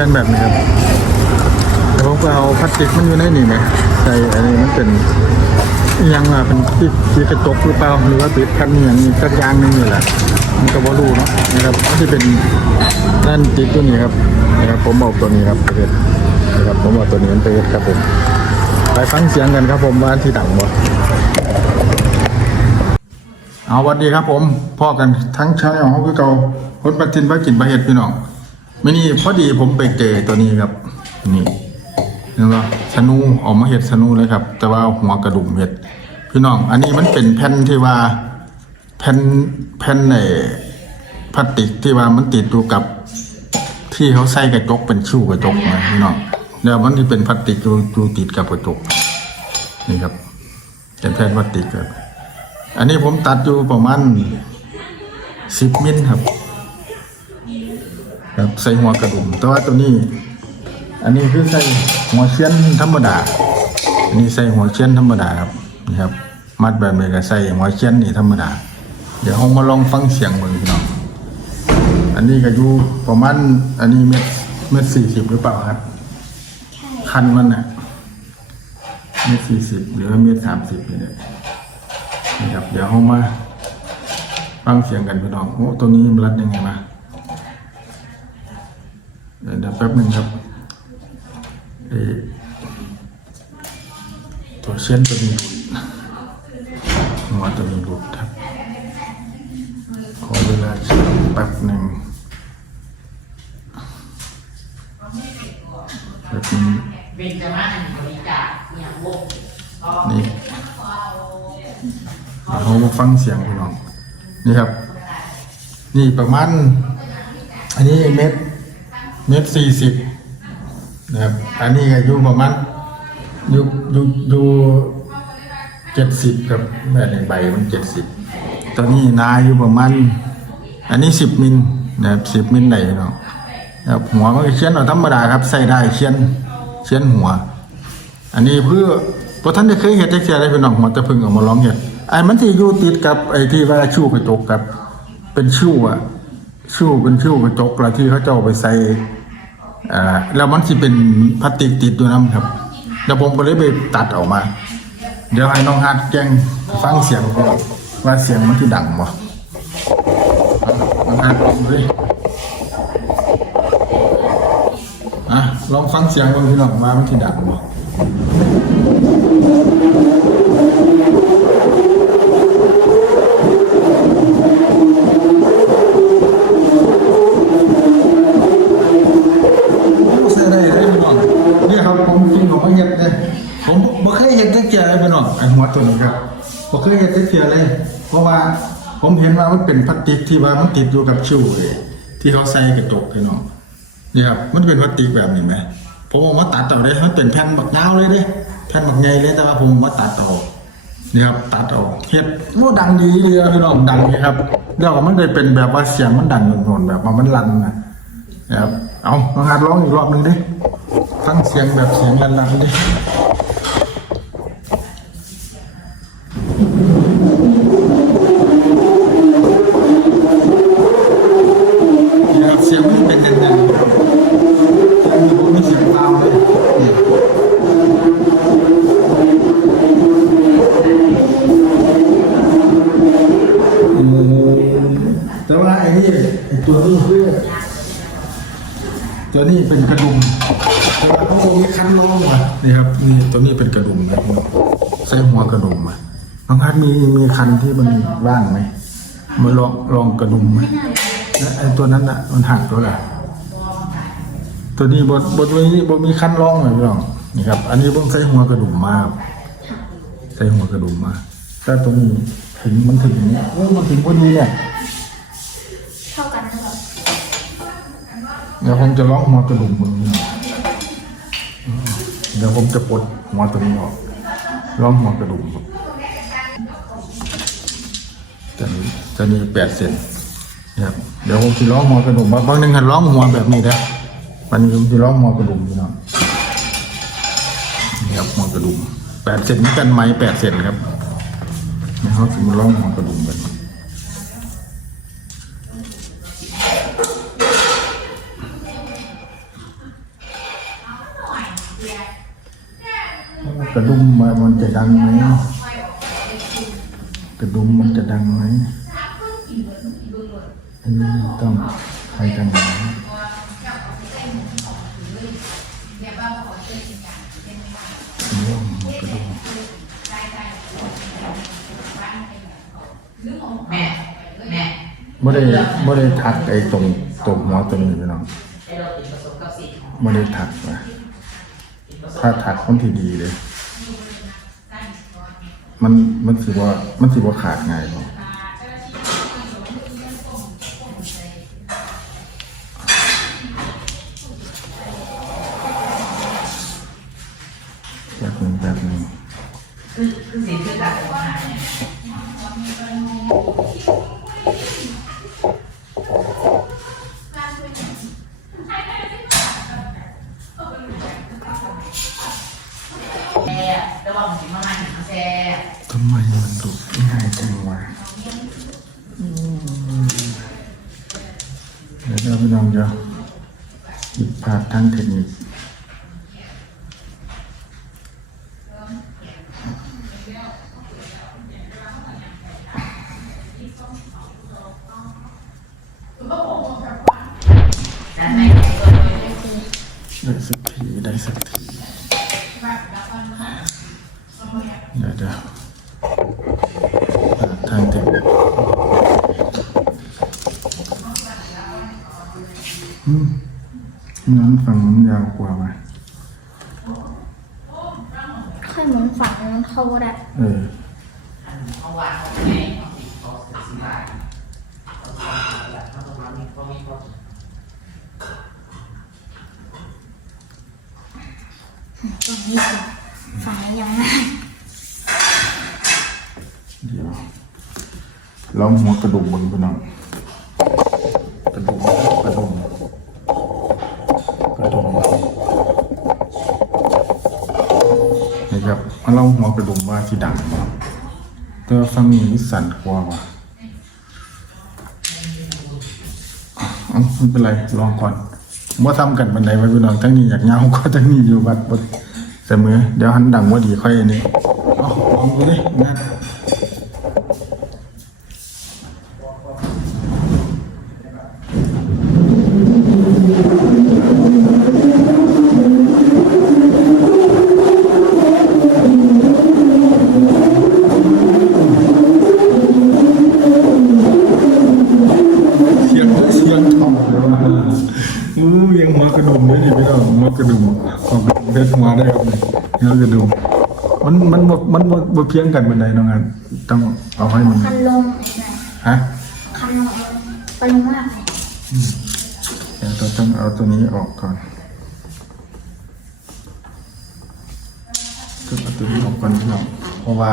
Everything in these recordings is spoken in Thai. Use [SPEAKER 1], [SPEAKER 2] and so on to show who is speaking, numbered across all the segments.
[SPEAKER 1] เป็นแบบนี้ครับแต่ผมก็เอาพลาสติกมันอยู่ในนี่ไหมใส่อันนี้มันเป็นยังอะเป็นที่ที่กระจกหรือเปล่าหรือว่าติดกันอย่างนี้สักอย่างนึงนี่แหละมันก็บ่รู้เนาะนะครับที่เป็นด้านติดตัวนี้ครับนะครับผมบอกตัวนี้ครับประเภทนะครับผมบอกตัวนี้มันประเภทครับผมไปฟังเสียงกันครับผมว่าที่ดังบ่เอาวันดีครับผมพ่อกันทั้งชายของเขาคือเก่าคนปฏินพระกินพระเห็ดพี่น้อง ไม่นี่พอดีผมไปเจอตัวนี้ครับ นี่เห็นปะสนูออกมาเห็ดสนูเลยครับ แต่ว่าหัวกระดุมเห็ด พี่น้อง อันนี้มันเป็นแผ่นที่ว่าแผ่นแผ่นในพลาสติกที่ว่ามันติดอยู่กับ ที่เขาใส่กระจกเป็นชู่กระจกนะพี่น้องแล้วมันที่เป็นพลาสติกอยู่อยู่ติดกับกระจกนี่ครับเป็นแผ่นพลาสติกครับ อันนี้ผมตัดอยู่ประมาณสิบมิลครับ ครับใส่หัวกระดุมแต่ว่าตัวนี้ อันนี้คือใส่หัวเชียนธรรมดา อันนี้ใส่หัวเชียนธรรมดาครับนี่ครับ มัดแบบนี้ก็ใส่หัวเชียนนี่ธรรมดา เดี๋ยวเรามาลองฟังเสียงเบิ่งพี่น้องอันนี้ก็อยู่ประมาณอันนี้เม็ดเม็ดสี่สิบหรือเปล่าครับคันมันน่ะเม็ดสี่สิบหรือว่าเม็ดสามสิบนี่แหละนี่ครับเดี๋ยวเรามาฟังเสียงกันพี่น้องโอ้ตัวนี้มันรัดยังไงมา เดี๋ยวแป๊บหนึ่งครับเอ่ตัวเส้นตัวนี้หัวตัวนี้หลุดครับ ขอเวลาเช็คแป๊บหนึ่งแป๊บนึง
[SPEAKER 2] เป็นจะมาอันบริจาคอย่างโบก
[SPEAKER 1] นี่เรามาฟังเสียงพี่น้อง นี่ครับ นี่ประมาณ อันนี้เม็ด เม็ดสี่สิบนะครับ อันนี้ก็อยู่ประมาณอยู่อยู่อยู่เจ็ดสิบครับแม่หนึ่งใบมันเจ็ดสิบตอนนี้นาอยู่ประมาณอันนี้สิบมิลนะครับสิบมิลไหนเนาะหัวมันก็เชียนเอาธรรมดาครับ ใส่ได้เชียนเชียนหัว อันนี้เพื่อพอท่านได้เคยเห็ดจักเทียได้เป็นน้องหัวตะพึ่งออกมาลองเห็ดไอ้มันที่อยู่ติดกับไอ้ที่ว่าชู่กระจกครับ เป็นชู่อะชู่เป็นชู่กระจกละที่เขาเจะเอาไปใส่ อ่าแล้วมันที่เป็นพลาสติกติดอยู่นะครับแล้วผมก็เลยไปตัดออกมา เดี๋ยวให้น้องฮาร์ดแจ้งฟังเสียงก่อนว่าเสียงมันที่ดังบ่น้องฮาร์ดลองดูดิอะลองฟังเสียงก่อนพี่น้องว่ามันที่ดังบ่ ไอ้หัวตัวนี้ครับบ่เคยเห็ดจักเทียเลย เพราะว่าผมเห็นว่ามันเป็นพลาสติกที่ว่ามันติดอยู่กับชิวเลยที่เขาใส่กระจกพี่น้องนี่ครับมันเป็นพลาสติกแบบนี้ไหมผมเอามาตัดเอเลยมันเป็นแผ่นบักยาวเลยเด้แผ่นบักใหญ่เลยแต่ว่าผมมาตัดเอนี่ครับตัดเอาเห็ดว่าดังดีเลยพี่น้องดังเลยครับแล้วมันได้เป็นแบบว่าเสียงมันดังโนนๆแบบว่ามันลั่นนะนะครับเอาลองหัดร้องอีกรอบหนึ่งดิตั้งเสียงแบบเสียงลันๆดิ เป็นกระดุมแต่ว่าข้างบนมีคันล้อมอะนี่ครับนี่ตัวนี้เป็นกระดุมนะใส่หัวกระดุมอะน้องพัดมีมีคันที่มันว่างไหมมาลองลองกระดุมไหมแล้วไอ้ตัวนั้นอะมันหักตัวละตัวนี้บนบนนี้บนมีคันล้องเลยพี่น้องนี่ครับ อันนี้ผมใส่หัวกระดุมมาครับใส่หัวกระดุมมาแต่ตัวนี้ถึงมันถึงอย่างนี้เออมันถึงพอดีเนี่ย
[SPEAKER 3] เท่ากันนะครับ
[SPEAKER 1] เดี๋ยวผมจะล็อกหัวกระดุมมือเดี๋ยวผมจะปลดหัวตัวนี้ออกล็อกหัวกระดุมจะมีจะมีแปดเซนนะครับเดี๋ยวผมจะล็อกหัวกระดุมบางบางหนึ่งหันล็อกหัวแบบนี้นะวันผมจะล็อกหัวกระดุมพี่น้องนี่ครับหัวกระดุมแปดเซนนี่กันไหมแปดเซนครับนี่เขาจะมาล็อกหัวกระดุมแบบนี้ ระดุมว่ามันจะดังไหมกระดุมมันจะดังไหมอันนี้ต้องใครจังหวะมกระดุม
[SPEAKER 2] แม่แม่
[SPEAKER 1] ไม่ได้ไม่ได้ทักไอ้ตรงตรงหัวตัวนี้พี่น้อง
[SPEAKER 2] ได้เรา
[SPEAKER 1] ไม่ได้ทักนะถ้าทักมันที่ดีเลย มันมันสิว่ามันสิว่าขาดง่ายเนาะแบบ
[SPEAKER 2] ช่ระวังมันมาถึงแช่
[SPEAKER 1] ทำไมมันดูง่ายจังวะเดี๋ยวเราไปลองจะผิดพลาดทางเทคนิคได้สักทีได้สักทีเดี๋ยวเดี๋ยวหาทางเทคนิคอืม นั้นฝั่งมันยาวกว่าไหม
[SPEAKER 3] ค่อยหมุนฝั่งนั้นเข้าก็ได้
[SPEAKER 1] เออ
[SPEAKER 2] เอาวางเอาไว้เอาสีเขาสีบาทเอาตรงนั้นมีก็มีก็
[SPEAKER 3] ตรงนี้สิฝั่งนี้ยังไม่
[SPEAKER 1] เดี๋ยวลองหัวกระดูกบนไปหน่อยกระดูกกระดูกกระดูก นะครับมาลองหัวกระดูกว่าที่ดังบ่แต่ว่าฟังนี้นี่สั่นกว่าว่ะอ๋อไม่เป็นไรลองก่อนว่าทำกันบันไดไว้พี่น้องทั้งนี้อยากเงาก็ทั้งนี้อยู่บัดบดเสมอเดี๋ยวหันดังว่าดีค่อยอันนี้ลองดูดิงาน เสียงเสียงทองเลยว่างูยังหัวกระดุมเลยนี่พี่น้องหัวกระดุมของเด็ดหัวได้ครับนี่หัวกระดุมมัน มันบ่มันบ่บ่เพียงกันเป็นไรน้องอันต้องเอาให้มัน
[SPEAKER 3] คันลงนะ
[SPEAKER 1] ฮะ
[SPEAKER 3] คันลงไปลงมากเลย
[SPEAKER 1] เดี๋ยวเราต้องเอาตัวนี้ออกก่อนต้องเอาตัวนี้ออกก่อนพี่น้องเพราะว่า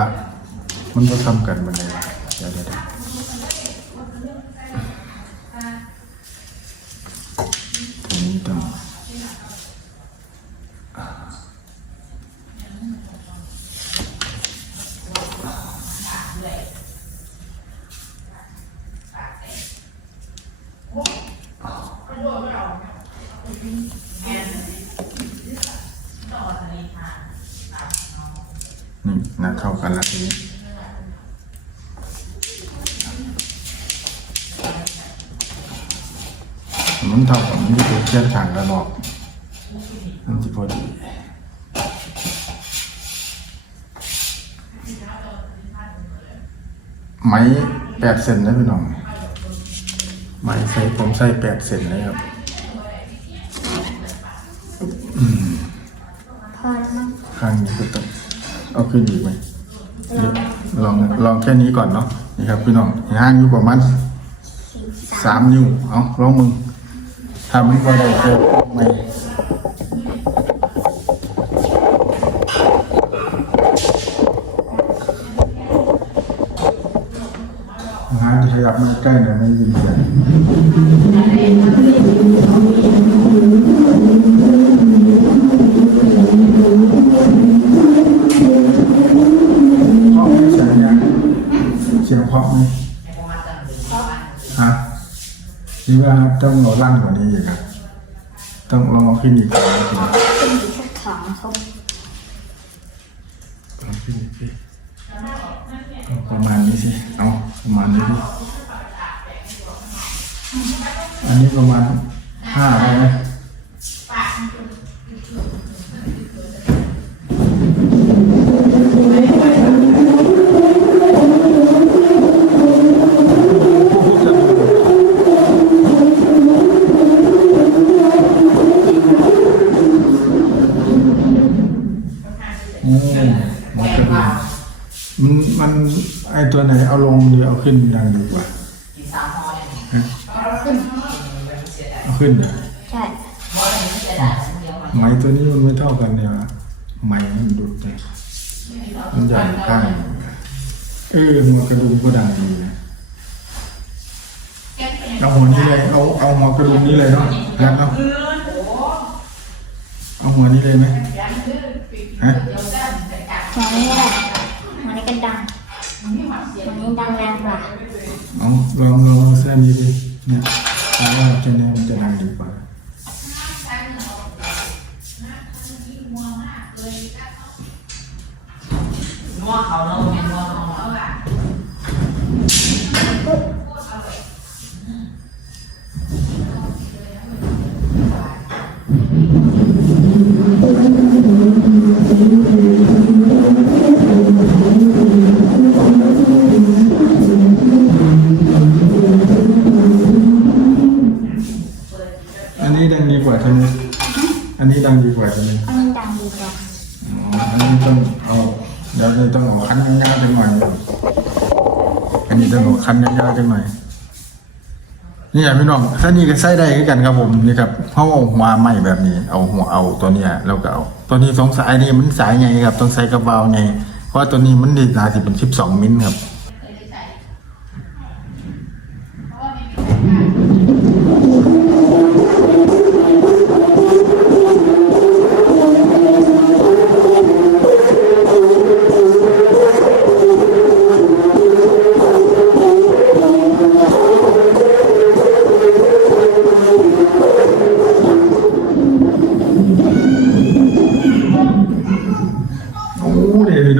[SPEAKER 1] มันบ่ทำกันเป็นไรเดี๋ยวเดี๋ยวเดี๋ยวตัวนี้ต้อง นี่นะเข้ากันแล้วทีนี้มันเท่ากับมันที่ตัวเชี่ยวชาญแล้วบอกมันที่พอดีไหมแปดเซนนะพี่น้องไหมใส่ผมใส่แปดเซนเลยครับ
[SPEAKER 3] พอแล้วมั้ง
[SPEAKER 1] ข้างนี้ก็ต้อง เอาขึ้นอีกไหมลองลองแค่นี้ก่อนเนาะนี่ครับพี่น้องห่างอยู่ประมาณ
[SPEAKER 3] สาม
[SPEAKER 1] สามนิ้วเอาลองมึงทำมันก็ได้เจอไหมหาที่ขยับมันใกล้หน่อยไม่ยินเสียง ฮะคิดว่าต้องเรา
[SPEAKER 2] ล่าง
[SPEAKER 1] กว่านี้อีกครัต้องลองขึ้นอีกครั้ง
[SPEAKER 3] ขึ้นอีกสักครังครับ
[SPEAKER 1] นั้นประมาณนี้สิ เอาประมาณนี้ดิอันนี้ประมาณห้าได้ไหม ตัวนี้
[SPEAKER 2] มันไม่เท่า
[SPEAKER 1] กันเนี่ยไม้มันดุดเลยมันใหญ่ข้างเออหัวกระดุมก็ดังดีนะเอาหัวนี้เลยเอาเอาหัวกระดุมนี้เลยเนาะรักเนาะเอาหัวนี้เลยไหมฮะ
[SPEAKER 3] หัวนี้แหละหัวนี้ก็ดังหัวนี้ดังแรงกว่า
[SPEAKER 1] เอาลองลองเอาเส้นนี้ดิเนี่ยถ้าว่าจะเนี่ยมันจะดังดีกว่า
[SPEAKER 2] ง้อเขาเนาะเป็นง้อเขา
[SPEAKER 1] ดังดีกว่าใช่ไหมอันนี้ดังดีกว่า
[SPEAKER 3] อ๋
[SPEAKER 1] ออันนี้ต้องเอาเดี๋ยวนี้ต้องเอาคันยาวๆจังหน่อยอันนี้ต้องเอาคันยาวๆจังหน่อยนี่แหละพี่น้องถ้านี่ก็ใส่ได้คือกันครับผมนี่ครับเขาเอาหัวไม้แบบนี้ เอาหัวเอาตัวเนี้ยแล้วก็เอาตัวนี้สองสายนี่มันสายไงครับต้องใส่กระเป๋าไงเพราะว่าตัวนี้มันดีนาสิเป็นสิบสองมิลครับ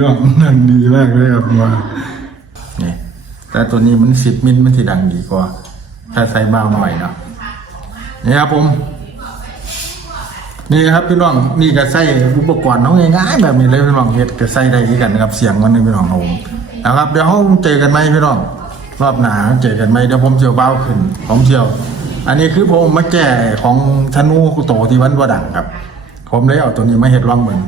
[SPEAKER 1] เดี๋ยวพี่น้องดีมากเลยครับว่านี่แต่ตัวนี้มันสิบมิลมันที่ดังดีกว่า ถ้าใส่เบาหน่อยเนาะนี่ครับผม นี่ครับพี่น้องนี่ก็ใส่อุปกรณ์น้องง่ายๆแบบนี้เลยพี่น้องเฮ็ดก็ใส่ได้คือกันนะครับเสียงมันนี่พี่น้องผมนะครับเดี๋ยวเราเจอกันไหมพี่น้องรอบหนาเจอกันไหมเดี๋ยวผมเชียวเบาขึ้นผมเชียว อันนี้คือผมมาแก้ของธนูคุโตที่วันวดังครับ ผมเลยเอาตัวนี้มาเฮ็ดลองเหมือน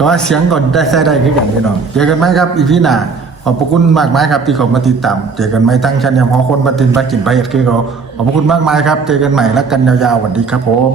[SPEAKER 1] แต่ว่าเสียงก่อนได้ใช้ได้คือกันพี่น้องเจอกันไหมครับอีพีหน้าขอบพระคุณมากมายครับที่เขามาติดตามเจอกันไหมตั้งชั้นยังหอคนบันทินบัจินไปเหตุคือเขาขอบพระคุณมากมายครับเจอกันใหม่แล้วกันยาวๆสวัสดีครับผม